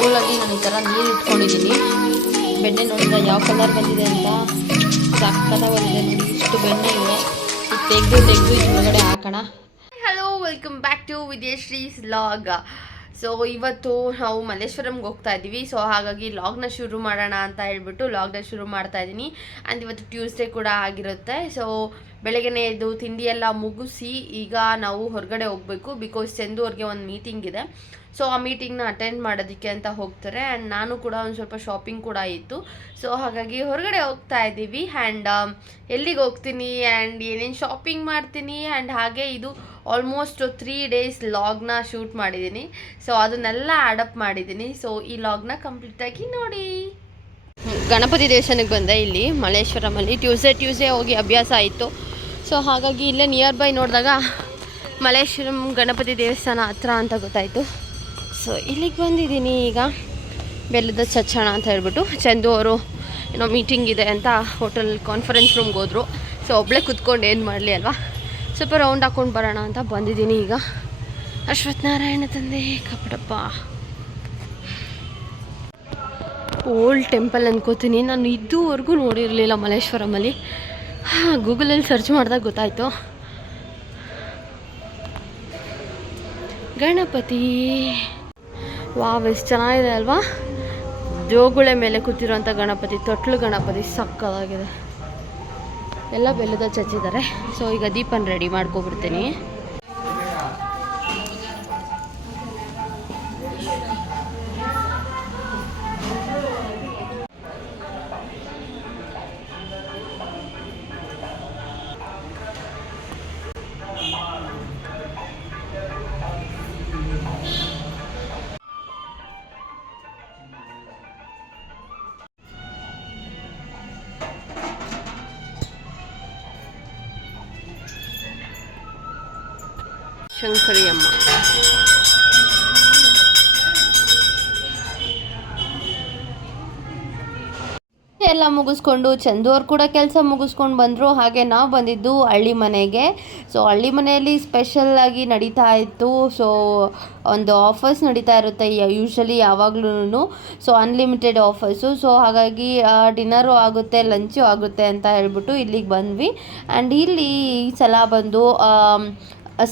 ಬೌಲಲ್ಲಿ ನಾನು ಈ ಥರ ನೀರು ಇಟ್ಕೊಂಡಿದ್ದೀನಿ. ಬೆಣ್ಣೆ ನೋಡಿದ್ರೆ ಯಾವ ಕಲರ್ ಬಂದಿದೆ ಅಂತ ಸಕ್ಕತ್ತಾಗಿ ಬಂದಿದೆ. ನೋಡಿ, ಇಷ್ಟು ಬೆಣ್ಣೆ ಇದೆ. ತೆಗೆದು ತೆಗೆದು ಒಳಗಡೆ ಹಾಕೋಣ. Hello welcome back to Vidyashree's vlog so ಇವತ್ತು ನಾವು ಮಲ್ಲೇಶ್ವರಂಗೆ ಹೋಗ್ತಾ ಇದ್ದೀವಿ ಸೊ ಹಾಗಾಗಿ ಲಾಗ್ನ ಶುರು ಮಾಡೋಣ ಅಂತ ಹೇಳ್ಬಿಟ್ಟು ಲಾಗ್ನ ಶುರು ಮಾಡ್ತಾ ಇದ್ದೀನಿ ಆ್ಯಂಡ್ ಇವತ್ತು ಟ್ಯೂಸ್ಡೇ ಕೂಡ ಆಗಿರುತ್ತೆ. ಸೊ ಬೆಳಗ್ಗೆನೇ ಎದ್ದು ತಿಂಡಿ ಎಲ್ಲ ಮುಗಿಸಿ ಈಗ ನಾವು ಹೊರಗಡೆ ಹೋಗಬೇಕು. ಬಿಕಾಸ್ ಚಂದು ಅವ್ರಿಗೆ ಒಂದು ಮೀಟಿಂಗ್ ಇದೆ. ಸೊ ಆ ಮೀಟಿಂಗ್ನ ಅಟೆಂಡ್ ಮಾಡೋದಕ್ಕೆ ಅಂತ ಹೋಗ್ತಾರೆ. ಆ್ಯಂಡ್ ನಾನು ಕೂಡ ಒಂದು ಸ್ವಲ್ಪ ಶಾಪಿಂಗ್ ಕೂಡ ಇತ್ತು. ಸೊ ಹಾಗಾಗಿ ಹೊರಗಡೆ ಹೋಗ್ತಾ ಇದ್ದೀವಿ ಆ್ಯಂಡ್ ಎಲ್ಲಿಗೆ ಹೋಗ್ತೀನಿ? ಆ್ಯಂಡ್ ಏನೇನು ಶಾಪಿಂಗ್ ಮಾಡ್ತೀನಿ? ಆ್ಯಂಡ್ ಹಾಗೆ ಇದು ಆಲ್ಮೋಸ್ಟ್ ತ್ರೀ ಡೇಸ್ ಲಾಗ್ನ ಶೂಟ್ ಮಾಡಿದ್ದೀನಿ ಸೊ ಅದನ್ನೆಲ್ಲ ಆಡಪ್ ಮಾಡಿದ್ದೀನಿ ಸೊ ಈ ಲಾಗ್ನ ಕಂಪ್ಲೀಟಾಗಿ ನೋಡಿ. ಗಣಪತಿ ದೇವಸ್ಥಾನಕ್ಕೆ ಬಂದೆ ಇಲ್ಲಿ, ಮಲ್ಲೇಶ್ವರಮಲ್ಲಿ. ಟ್ಯೂಸ್ಡೇ ಟ್ಯೂಸ್ಡೇ ಹೋಗಿ ಅಭ್ಯಾಸ ಆಯಿತು. ಸೊ ಹಾಗಾಗಿ ಇಲ್ಲೇ ನಿಯರ್ ಬೈ ನೋಡಿದಾಗ ಮಲ್ಲೇಶ್ವರಂ ಗಣಪತಿ ದೇವಸ್ಥಾನ ಹತ್ರ ಅಂತ ಗೊತ್ತಾಯಿತು. ಸೊ ಇಲ್ಲಿಗೆ ಬಂದಿದ್ದೀನಿ ಈಗ. ಬೆಲ್ಲದ ಚಚ್ಚಣ ಅಂತ ಹೇಳ್ಬಿಟ್ಟು ಚಂದು ಅವರು ಏನೋ ಮೀಟಿಂಗ್ ಇದೆ ಅಂತ ಹೋಟೆಲ್ ಕಾನ್ಫರೆನ್ಸ್ ರೂಮ್ಗೆ ಹೋದರು. ಸೊ ಒಬ್ಬಳೇ ಕುತ್ಕೊಂಡು ಏನು ಮಾಡಲಿ ಅಲ್ವಾ? ಸ್ವಲ್ಪ ರೌಂಡ್ ಹಾಕೊಂಡು ಬರೋಣ ಅಂತ ಬಂದಿದ್ದೀನಿ ಈಗ. ಅಶ್ವಥ್ ನಾರಾಯಣ ತಂದೆ ಕಪಡಪ್ಪ ಓಲ್ಡ್ ಟೆಂಪಲ್ ಅನ್ಕೋತೀನಿ. ನಾನು ಇದುವರೆಗೂ ನೋಡಿರಲಿಲ್ಲ ಮಲ್ಲೇಶ್ವರಮಲ್ಲಿ. ಗೂಗಲಲ್ಲಿ ಸರ್ಚ್ ಮಾಡಿದಾಗ ಗೊತ್ತಾಯಿತು. ಗಣಪತಿ. ವಾವ್ ಎಷ್ಟು ಚೆನ್ನಾಗಿದೆ ಅಲ್ವಾ? ಜೋಗುಳೆ ಮೇಲೆ ಕೂತಿರೋಂಥ ಗಣಪತಿ, ತೊಟ್ಲು ಗಣಪತಿ ಸಕ್ಕದಾಗಿದೆ ಎಲ್ಲ ಬೆಲ್ಲದ ಚಚ್ಚಿದ್ದಾರೆ. ಸೊ ಈಗ ದೀಪನ ರೆಡಿ ಮಾಡ್ಕೊಬಿಡ್ತೀನಿ. ಶಂಕರಿ ಎಲ್ಲ ಮುಗಿಸ್ಕೊಂಡು ಚಂದು ಕೂಡ ಕೆಲಸ ಮುಗಿಸ್ಕೊಂಡು ಬಂದರು. ಹಾಗೆ ನಾವು ಬಂದಿದ್ದು ಹಳ್ಳಿ ಮನೆಗೆ. ಸೊ ಹಳ್ಳಿ ಮನೆಯಲ್ಲಿ ಸ್ಪೆಷಲ್ಲಾಗಿ ನಡೀತಾ ಇತ್ತು. ಸೊ ಒಂದು ಆಫರ್ಸ್ ನಡೀತಾ ಇರುತ್ತೆ ಯೂಶ್ವಲಿ ಯಾವಾಗ್ಲೂ ಸೊ ಅನ್ಲಿಮಿಟೆಡ್ ಆಫರ್ಸು ಸೊ ಹಾಗಾಗಿ ಡಿನ್ನರು ಆಗುತ್ತೆ ಲಂಚು ಆಗುತ್ತೆ ಅಂತ ಹೇಳ್ಬಿಟ್ಟು ಇಲ್ಲಿಗೆ ಬಂದ್ವಿ. ಆ್ಯಂಡ್ ಇಲ್ಲಿ ಈ ಸಲ ಬಂದು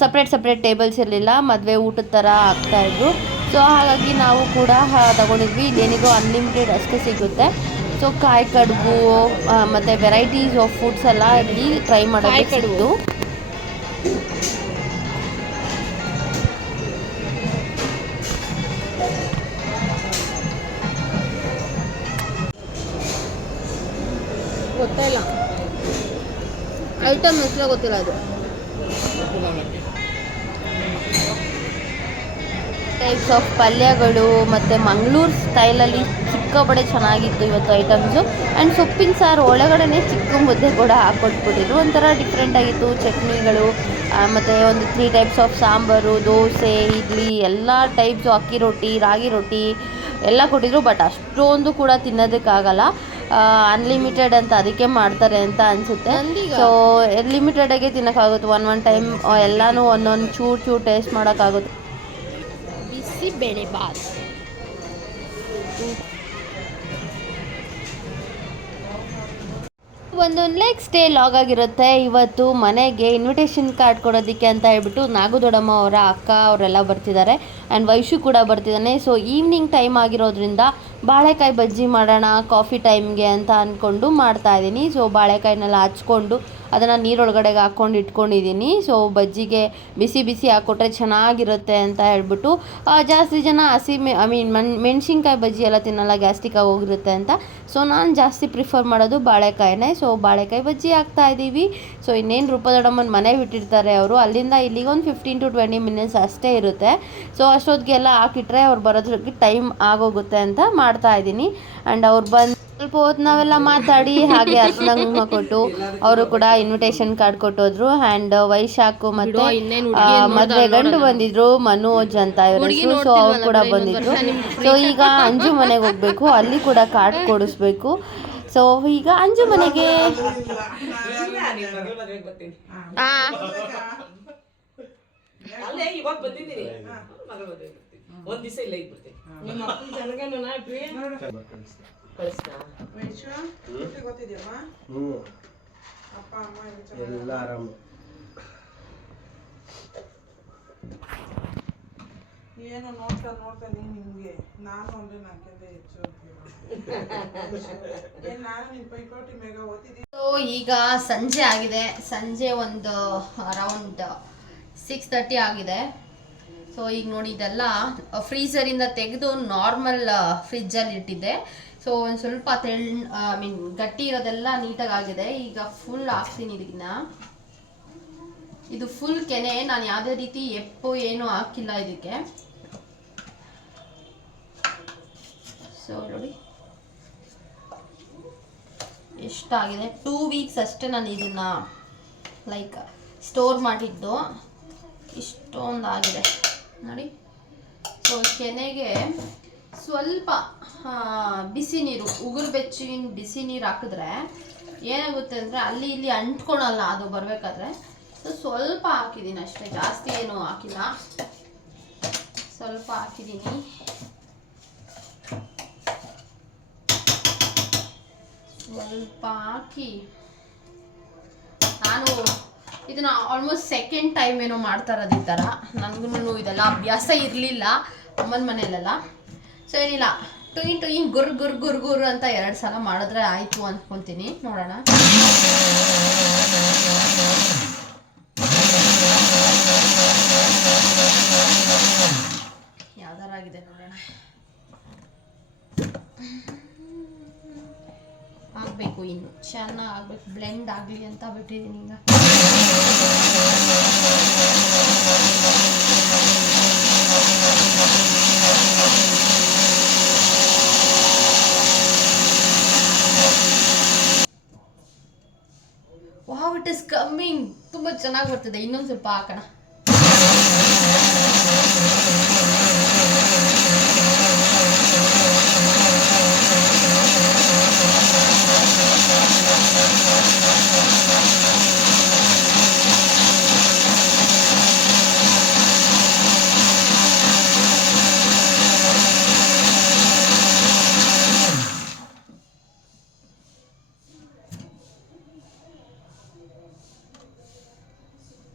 ಸಪ್ರೇಟ್ ಸಪ್ರೇಟ್ ಟೇಬಲ್ಸ್ ಇರಲಿಲ್ಲ ಮದುವೆ ಊಟದ ಥರ ಆಗ್ತಾಯಿದ್ರು ಸೊ ಹಾಗಾಗಿ ನಾವು ಕೂಡ ತಗೊಂಡಿದ್ವಿ. ಇಲ್ಲೇನಿಗೂ ಅನ್ಲಿಮಿಟೆಡ್ ಅಷ್ಟೇ ಸಿಗುತ್ತೆ. ಸೊ ಕಾಯಿ ಕಡುಬು ಮತ್ತು ಮತ್ತೆ ವೆರೈಟೀಸ್ ಆಫ್ ಫುಡ್ಸ್ ಎಲ್ಲ ಇಲ್ಲಿ ಟ್ರೈ ಮಾಡೋದು ಕಡುಬು. ಗೊತ್ತಿಲ್ಲ ಐಟಮ್ ಹೆಸರು ಗೊತ್ತಿಲ್ಲ ಅದು. ಟೈಪ್ಸ್ ಆಫ್ ಪಲ್ಯಗಳು ಮತ್ತು ಮಂಗಳೂರು ಸ್ಟೈಲಲ್ಲಿ ಸಿಕ್ಕಾಪಡೆ ಚೆನ್ನಾಗಿತ್ತು ಇವತ್ತು ಐಟಮ್ಸು ಆ್ಯಂಡ್ ಸೊಪ್ಪಿನ ಸಾರು ಒಳಗಡೆ ಚಿಕ್ಕ ಮುದ್ದೆ ಕೂಡ ಹಾಕ್ಕೊಟ್ಬಿಟ್ಟಿದ್ರು ಒಂಥರ ಡಿಫ್ರೆಂಟ್ ಆಗಿತ್ತು. ಚಟ್ನಿಗಳು ಮತ್ತು ಒಂದು three types of sambar dosa idli ಎಲ್ಲ ಟೈಪ್ಸು ಅಕ್ಕಿ ರೊಟ್ಟಿ ರಾಗಿ ರೊಟ್ಟಿ ಎಲ್ಲ ಕೊಟ್ಟಿದ್ರು. ಬಟ್ ಅಷ್ಟೊಂದು ಕೂಡ ತಿನ್ನೋದಕ್ಕಾಗಲ್ಲ. ಅನ್ಲಿಮಿಟೆಡ್ ಅಂತ ಅದಕ್ಕೆ ಮಾಡ್ತಾರೆ ಅಂತ ಅನಿಸುತ್ತೆ. ಸೊ ಲಿಮಿಟೆಡಾಗೆ ತಿನ್ನೋಕ್ಕಾಗುತ್ತೆ. ಒನ್ ಒನ್ ಟೈಮ್ ಎಲ್ಲನೂ ಒಂದೊಂದು ಚೂರು ಚೂರು ಟೇಸ್ಟ್ ಮಾಡೋಕ್ಕಾಗುತ್ತೆ. ಬಿಸಿ ಬೇಳೆ ಬಾತ್ ಒಂದು ನೆಕ್ಸ್ಟ್ ಡೇ ಲಾಗ್ ಆಗಿರುತ್ತೆ. ಇವತ್ತು ಮನೆಗೆ ಇನ್ವಿಟೇಷನ್ ಕಾರ್ಡ್ ಕೊಡೋದಕ್ಕೆ ಅಂತ ಹೇಳ್ಬಿಟ್ಟು ನಾಗುದೊಡಮ್ಮ ಅವರ ಅಕ್ಕ ಅವರೆಲ್ಲ ಬರ್ತಿದ್ದಾರೆ. ಆ್ಯಂಡ್ ವೈಶು ಕೂಡ ಬರ್ತಿದ್ದಾನೆ. ಸೊ ಈವ್ನಿಂಗ್ ಟೈಮ್ ಆಗಿರೋದ್ರಿಂದ ಬಾಳೆಕಾಯಿ ಬಜ್ಜಿ ಮಾಡೋಣ ಕಾಫಿ ಟೈಮ್ಗೆ ಅಂತ ಅಂದ್ಕೊಂಡು ಮಾಡ್ತಾ ಇದ್ದೀನಿ. ಸೊ ಬಾಳೆಕಾಯಿನೆಲ್ಲ ಹಚ್ಕೊಂಡು ಅದನ್ನು ನೀರೊಳಗಡೆಗೆ ಹಾಕ್ಕೊಂಡು ಇಟ್ಕೊಂಡಿದ್ದೀನಿ. ಸೊ ಬಜ್ಜಿಗೆ ಬಿಸಿ ಬಿಸಿ ಹಾಕ್ಕೊಟ್ರೆ ಚೆನ್ನಾಗಿರುತ್ತೆ ಅಂತ ಹೇಳ್ಬಿಟ್ಟು ಜಾಸ್ತಿ ಜನ ಹಸಿ ಮೆ ಐ ಮೀನ್ ಮಣ್, ಮೆಣಸಿನ್ಕಾಯಿ ಬಜ್ಜಿ ಎಲ್ಲ ತಿನ್ನಲ್ಲ ಗ್ಯಾಸ್ಟಿಕ್ ಹೋಗಿರುತ್ತೆ ಅಂತ. ಸೊ ನಾನು ಜಾಸ್ತಿ ಪ್ರಿಫರ್ ಮಾಡೋದು ಬಾಳೆಕಾಯಿನೇ. ಸೊ ಬಾಳೆಕಾಯಿ ಬಜ್ಜಿ ಹಾಕ್ತಾ ಇದ್ದೀವಿ. ಸೊ ಇನ್ನೇನು ರೂಪದೊಡಮ್ಮನ ಮನೆ ಬಿಟ್ಟಿರ್ತಾರೆ ಅವರು. ಅಲ್ಲಿಂದ ಇಲ್ಲಿಗೆ ಒಂದು ಫಿಫ್ಟೀನ್ ಟು ಟ್ವೆಂಟಿ ಮಿನಿಟ್ಸ್ ಅಷ್ಟೇ ಇರುತ್ತೆ. ಸೊ ಅಷ್ಟೊತ್ತಿಗೆಲ್ಲ ಹಾಕಿಟ್ರೆ ಅವ್ರು ಬರೋದ್ರಿಗೆ ಟೈಮ್ ಆಗೋಗುತ್ತೆ ಅಂತ ಮಾಡ್ತಾ ಇದ್ದೀನಿ. ಆ್ಯಂಡ್ ಅವ್ರು ಬಂದು ಸ್ವಲ್ಪ ಹೊತ್ತು ನಾವೆಲ್ಲ ಮಾತಾಡಿ ಹಾಗೆ ಅರ್ಶನ ಕೊಟ್ಟು ಅವರು ಕೂಡ ಇನ್ವಿಟೇಷನ್ ಕಾರ್ಡ್ ಕೊಟ್ಟೋದ್ರು. ಆ್ಯಂಡ್ ವೈಶಾಖು ಮತ್ತೆ ಮದುವೆ ಗಂಡು ಬಂದಿದ್ರು ಮನೋಜ್ ಅಂತ ಇವರು. ಸೊ ಅವ್ರು ಕೂಡ ಬಂದಿದ್ರು. ಸೊ ಈಗ ಅಂಜು ಮನೆಗೆ ಹೋಗ್ಬೇಕು. ಅಲ್ಲಿ ಕೂಡ ಕಾರ್ಡ್ ಕೊಡಿಸ್ಬೇಕು. ಸೊ ಈಗ ಅಂಜು ಮನೆಗೆ ಆ, ಅಲ್ಲೇ ಇವಾಗ ಬಂದಿದ್ದೀನಿ. ಮಗಳ ಮದುವೆ ಒಂದ್ ದಿವಸ ಇಲ್ಲ ಇದ್ಬಿಡ್ತೀನಿ. ಹ್ಞೂ. ಎಲ್ಲ ಆರಾಮ. ಏನು ನೋಡ್ತಾ ನೋಡ್ತಾ ನೀನ್ ನಿಮ್ಗೆ ನಾನು ಅಂದ್ರೆ ನಾಲ್ಕಿಂತ ಹೆಚ್ಚು ಏನ್ ನಾನು ನಿನ್ ಪೈಪೋಟಿ ಮೇಗ ಓದಿದ್ದೀನಿ ಸೊ ಈಗ ಸಂಜೆ ಆಗಿದೆ. ಸಂಜೆ ಒಂದು ಅರೌಂಡ್ ಸಿಕ್ಸ್ ತರ್ಟಿ ಆಗಿದೆ. ಸೊ ಈಗ ನೋಡಿ ಇದೆಲ್ಲ ಫ್ರೀಸರಿಂದ ತೆಗೆದು ನಾರ್ಮಲ್ ಫ್ರಿಜ್ಜಲ್ಲಿ ಇಟ್ಟಿದ್ದೆ. ಸೊ ಒಂದು ಸ್ವಲ್ಪ ತೆಳ್ ಐ ಮೀನ್ ಗಟ್ಟಿ ಇರೋದೆಲ್ಲ ನೀಟಾಗಿ ಆಗಿದೆ ಈಗ ಫುಲ್ ಹಾಕ್ತೀನಿ ಇದನ್ನ. ಇದು ಫುಲ್ ಕೆನೆ, ನಾನು ಯಾವುದೇ ರೀತಿ ಎಪ್ಪು ಏನು ಹಾಕಿಲ್ಲ ಇದಕ್ಕೆ. ಸೊ ನೋಡಿ. ಎಷ್ಟಾಗಿದೆ? ಟೂ ವೀಕ್ಸ್ ಅಷ್ಟೇ ನಾನು ಇದನ್ನ ಲೈಕ್ ಸ್ಟೋರ್ ಮಾಡಿದ್ದು. ಇಷ್ಟೊಂದು ಆಗಿದೆ ನೋಡಿ. ಸೊ ಕೆನೆಗೆ ಸ್ವಲ್ಪ ಬಿಸಿ ನೀರು ಉಗುರು ಬೆಚ್ಚಿನ ಬಿಸಿ ನೀರು ಹಾಕಿದ್ರೆ ಏನಾಗುತ್ತೆ ಅಂದರೆ ಅಲ್ಲಿ ಇಲ್ಲಿ ಅಂಟ್ಕೊಳಲ್ಲ ಅದು ಬರಬೇಕಾದ್ರೆ. ಸೊ ಸ್ವಲ್ಪ ಹಾಕಿದ್ದೀನಿ ಅಷ್ಟೇ, ಜಾಸ್ತಿ ಏನು ಹಾಕಿಲ್ಲ. ಸ್ವಲ್ಪ ಹಾಕಿದ್ದೀನಿ ಸ್ವಲ್ಪ ಹಾಕಿ ನಾನು ಇದನ್ನ ಆಲ್ಮೋಸ್ಟ್ ಸೆಕೆಂಡ್ ಟೈಮ್ ಏನೋ ಮಾಡ್ತಾ ಈ ಥರ ನನಗೂ ಇದೆಲ್ಲ ಅಭ್ಯಾಸ ಇರಲಿಲ್ಲ ಅಮ್ಮನ ಮನೆಯಲ್ಲೆಲ್ಲ. ಸೊ ಏನಿಲ್ಲ. ಟುಯಿ ಟುಯಿ ಗುರ್ ಗುರ್ ಗುರ್ ಗುರ್ ಅಂತ ಎರಡು ಸಲ ಮಾಡಿದ್ರೆ ಆಯಿತು ಅಂದ್ಕೊತೀನಿ ನೋಡೋಣ. ಯಾವ್ದಾರಾಗಿದೆ ನೋಡೋಣ. ಆಗಬೇಕು ಇನ್ನು. ಚೆನ್ನಾಗಿ ಆಗ್ಬೇಕು ಬ್ಲೆಂಡ್ ಆಗಲಿ ಅಂತ ಬಿಟ್ಟಿದ್ದೀನಿ ಈಗ. ವಾವ್ ಇಟ್ ಇಸ್ ಕಮ್ಮಿಂಗ್ ತುಂಬ ಚೆನ್ನಾಗಿ ಬರ್ತದೆ. ಇನ್ನೊಂದು ಸ್ವಲ್ಪ ಹಾಕೋಣ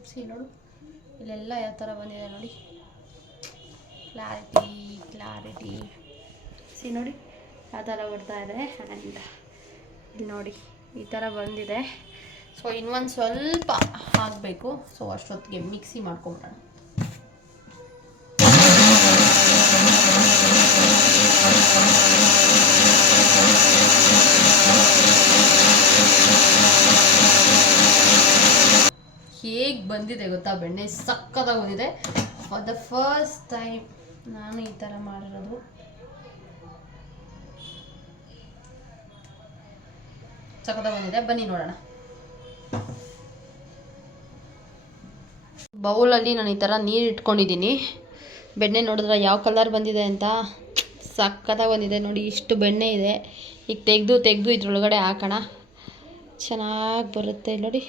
ಸಿ ನೋಡು ಇಲ್ಲೆಲ್ಲ ಯಾವ ಥರ ಬಂದಿದೆ ನೋಡಿ. ಕ್ಲಾರಿಟಿ ಕ್ಲಾರಿಟಿ ಸಿ ನೋಡಿ ಯಾವ ಥರ ಬರ್ತಾ ಇದೆ. ಆ್ಯಂಡ್ ಇಲ್ಲಿ ನೋಡಿ, ಈ ಥರ ಬಂದಿದೆ. ಸೊ ಇನ್ನೊಂದು ಸ್ವಲ್ಪ ಹಾಕಬೇಕು. ಸೊ ಅಷ್ಟೊತ್ತಿಗೆ ಮಿಕ್ಸಿ ಮಾಡ್ಕೊಂಬಿಡೋಣ. ಹೇಗೆ ಬಂದಿದೆ ಗೊತ್ತಾ ಬೆಣ್ಣೆ? ಸಕ್ಕತ್ತಾಗಿ ಬಂದಿದೆ. ಫಾರ್ ದ ಫಸ್ಟ್ ಟೈಮ್ ನಾನು ಈ ಥರ ಮಾಡಿರೋದು. ಸಕ್ಕತ್ತಾಗಿ ಬಂದಿದೆ. ಬನ್ನಿ ನೋಡೋಣ. ಬೌಲಲ್ಲಿ ನಾನು ಈ ಥರ ನೀರು ಇಟ್ಕೊಂಡಿದ್ದೀನಿ. ಬೆಣ್ಣೆ ನೋಡಿದ್ರೆ ಯಾವ ಕಲರ್ ಬಂದಿದೆ ಅಂತ ಸಕ್ಕತ್ತಾಗಿ ಬಂದಿದೆ ನೋಡಿ, ಇಷ್ಟು ಬೆಣ್ಣೆ ಇದೆ. ಈಗ ತೆಗೆದು ತೆಗೆದು ಇದ್ರೊಳಗಡೆ ಹಾಕೋಣ. ಚೆನ್ನಾಗಿ ಬರುತ್ತೆ ನೋಡಿ.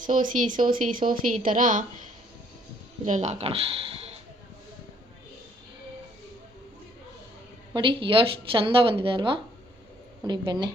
ಸೋಸಿ ಸೋಸಿ ಸೋಸಿ ಈ ಥರ ಇದ್ರಲ್ಲಿ ಹಾಕೋಣ ನೋಡಿ ಎಷ್ಟು ಚಂದ ಬಂದಿದೆ ಅಲ್ವಾ? ನೋಡಿ ಬೆಣ್ಣೆ.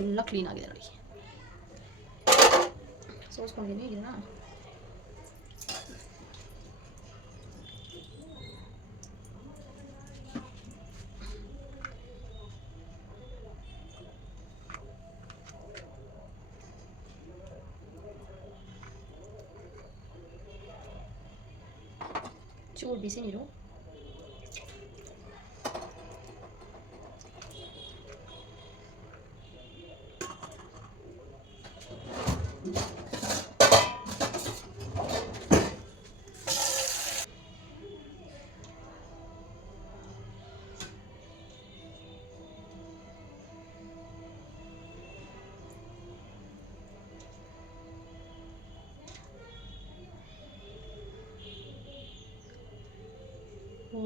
ಎಲ್ಲ ಕ್ಲೀನ್ ಆಗಿದೆ ನೋಡಿ. ಸೋಸ್ಕೊಂಡಿನಿ ಇದನ್ನ ಚೂರು ಬಿಸಿ ನೀರು.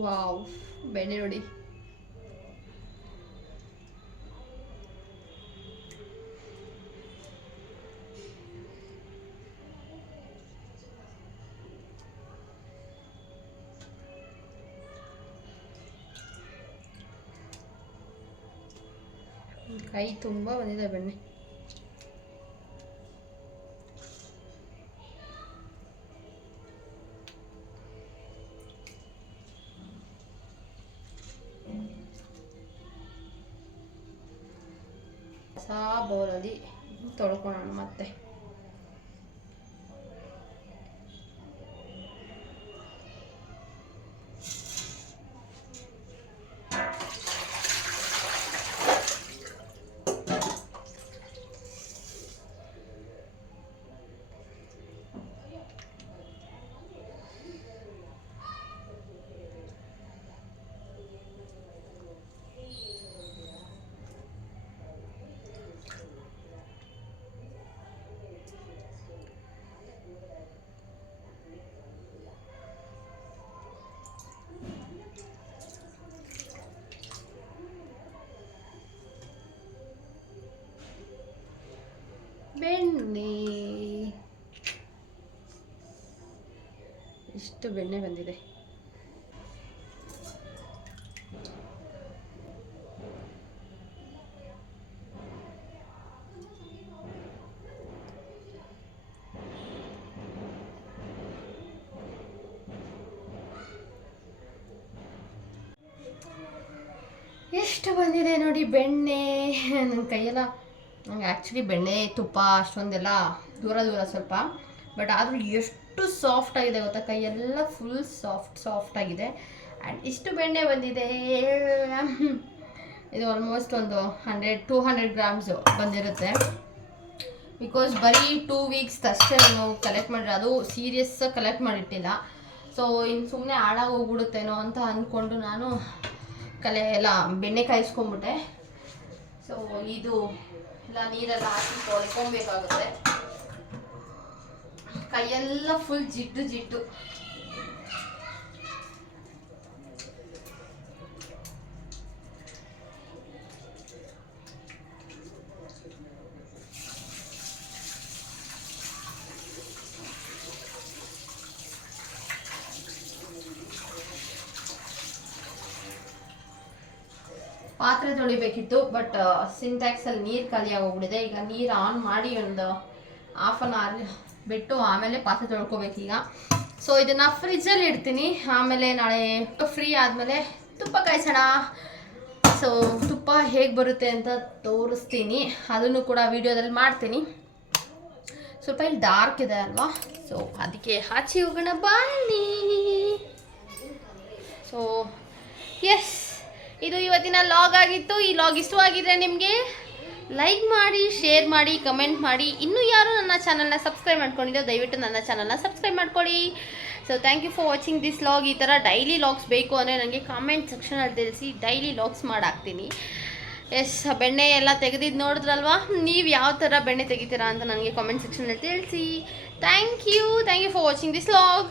ವಾವ್ ಬೆಣ್ಣೆ ನೋಡಿ. ಕೈ ತುಂಬ ಬಂದಿದೆ ಬೆಣ್ಣೆ. ಹೊಸ ಬೌಲಲ್ಲಿ ತೊಳ್ಕೊಳ್ಳೋಣ ಮತ್ತೆ. ಬೆಣ್ಣೆ. ಇಷ್ಟು ಬೆಣ್ಣೆ ಬಂದಿದೆ. ಎಷ್ಟು ಬಂದಿದೆ ನೋಡಿ ಬೆಣ್ಣೆ. ನನ್ನ ಕೈಯೆಲ್ಲ ಆ್ಯಕ್ಚುಲಿ ಬೆಣ್ಣೆ, ತುಪ್ಪ ಅಷ್ಟೊಂದೆಲ್ಲ ದೂರ ದೂರ ಸ್ವಲ್ಪ. ಬಟ್ ಆದರೂ ಎಷ್ಟು ಸಾಫ್ಟ್ ಆಗಿದೆ ಗೊತ್ತಾ? ಕೈಯೆಲ್ಲ ಫುಲ್ ಸಾಫ್ಟ್ ಸಾಫ್ಟ್ ಆಗಿದೆ. ಆ್ಯಂಡ್ ಇಷ್ಟು ಬೆಣ್ಣೆ ಬಂದಿದೆ. ಇದು ಆಲ್ಮೋಸ್ಟ್ ಒಂದು ಹಂಡ್ರೆಡ್ ಟೂ ಹಂಡ್ರೆಡ್ ಗ್ರಾಮ್ಸು ಬಂದಿರುತ್ತೆ. ಬಿಕಾಸ್ ಬರೀ ಟೂ ವೀಕ್ಸ್ ಅಷ್ಟೇ ನಾನು ಕಲೆಕ್ಟ್ ಮಾಡಿದ್ರೆ ಅದು ಸೀರಿಯಸ್ ಕಲೆಕ್ಟ್ ಮಾಡಿಟ್ಟಿಲ್ಲ. ಸೊ ಇನ್ನು ಸುಮ್ಮನೆ ಹಾಳಾಗಿ ಹೋಗ್ಬಿಡುತ್ತೇನೋ ಅಂತ ಅಂದ್ಕೊಂಡು ನಾನು ಕಲೆ ಎಲ್ಲ ಬೆಣ್ಣೆ ಕಾಯಿಸ್ಕೊಂಬಿಟ್ಟೆ ಸೊ ಇದು ಎಲ್ಲ ನೀರೆಲ್ಲ ಹಾಕಿ ತೊಳ್ಕೊಬೇಕಾಗುತ್ತೆ. ಕೈಯೆಲ್ಲ ಫುಲ್ ಜಿಡ್ಡು ಜಿಡ್ಡು. ಪಾತ್ರೆ ತೊಳಿಬೇಕಿತ್ತು ಬಟ್ ಸಿಂಟ್ಯಾಕ್ಸಲ್ಲಿ ನೀರು ಖಾಲಿ ಹೋಗ್ಬಿಟ್ಟಿದೆ ಈಗ ನೀರು ಆನ್ ಮಾಡಿ ಒಂದು ಹಾಫ್ ಅನ್ ಅವರ್ ಬಿಟ್ಟು ಆಮೇಲೆ ಪಾತ್ರೆ ತೊಳ್ಕೊಬೇಕೀಗ ಸೊ ಇದನ್ನು ಫ್ರಿಜ್ಜಲ್ಲಿ ಇಡ್ತೀನಿ. ಆಮೇಲೆ ನಾಳೆ ಫ್ರೀ ಆದಮೇಲೆ ತುಪ್ಪ ಕಾಯ್ಸೋಣ. ಸೊ ತುಪ್ಪ ಹೇಗೆ ಬರುತ್ತೆ ಅಂತ ತೋರಿಸ್ತೀನಿ. ಅದನ್ನು ಕೂಡ ವಿಡಿಯೋದಲ್ಲಿ ಮಾಡ್ತೀನಿ. ಸ್ವಲ್ಪ ಇಲ್ಲಿ ಡಾರ್ಕ್ ಇದೆ ಅಲ್ವಾ? ಸೊ ಅದಕ್ಕೆ ಆಚೆ ಹೋಗೋಣ. ಬನ್ನಿ. ಸೊ ಎಸ್ ಇದು ಇವತ್ತಿನ ಲಾಗ್ ಆಗಿತ್ತು. ಈ ಲಾಗ್ ಇಷ್ಟವಾಗಿದ್ರೆ ನಿಮಗೆ ಲೈಕ್ ಮಾಡಿ ಶೇರ್ ಮಾಡಿ ಕಮೆಂಟ್ ಮಾಡಿ. ಇನ್ನೂ ಯಾರು ನನ್ನ ಚಾನಲ್ನ ಸಬ್ಸ್ಕ್ರೈಬ್ ಮಾಡ್ಕೊಂಡಿದ್ದೋ ದಯವಿಟ್ಟು ನನ್ನ ಚಾನಲ್ನ ಸಬ್ಸ್ಕ್ರೈಬ್ ಮಾಡ್ಕೊಳ್ಳಿ so thank you for watching this vlog ಈ ಥರ ಡೈಲಿ ಲಾಗ್ಸ್ ಬೇಕು ಅಂದರೆ ನನಗೆ ಕಾಮೆಂಟ್ ಸೆಕ್ಷನಲ್ಲಿ ತಿಳಿಸಿ ಡೈಲಿ ಲಾಗ್ಸ್ ಮಾಡಾಕ್ತೀನಿ. ಎಸ್ ಬೆಣ್ಣೆ ಎಲ್ಲ ತೆಗೆದಿದ್ದು ನೋಡಿದ್ರಲ್ವಾ? ನೀವು ಯಾವ ಥರ ಬೆಣ್ಣೆ ತೆಗಿತೀರಾ ಅಂತ ನನಗೆ ಕಾಮೆಂಟ್ ಸೆಕ್ಷನಲ್ಲಿ ತಿಳಿಸಿ. Thank you thank you for watching this vlog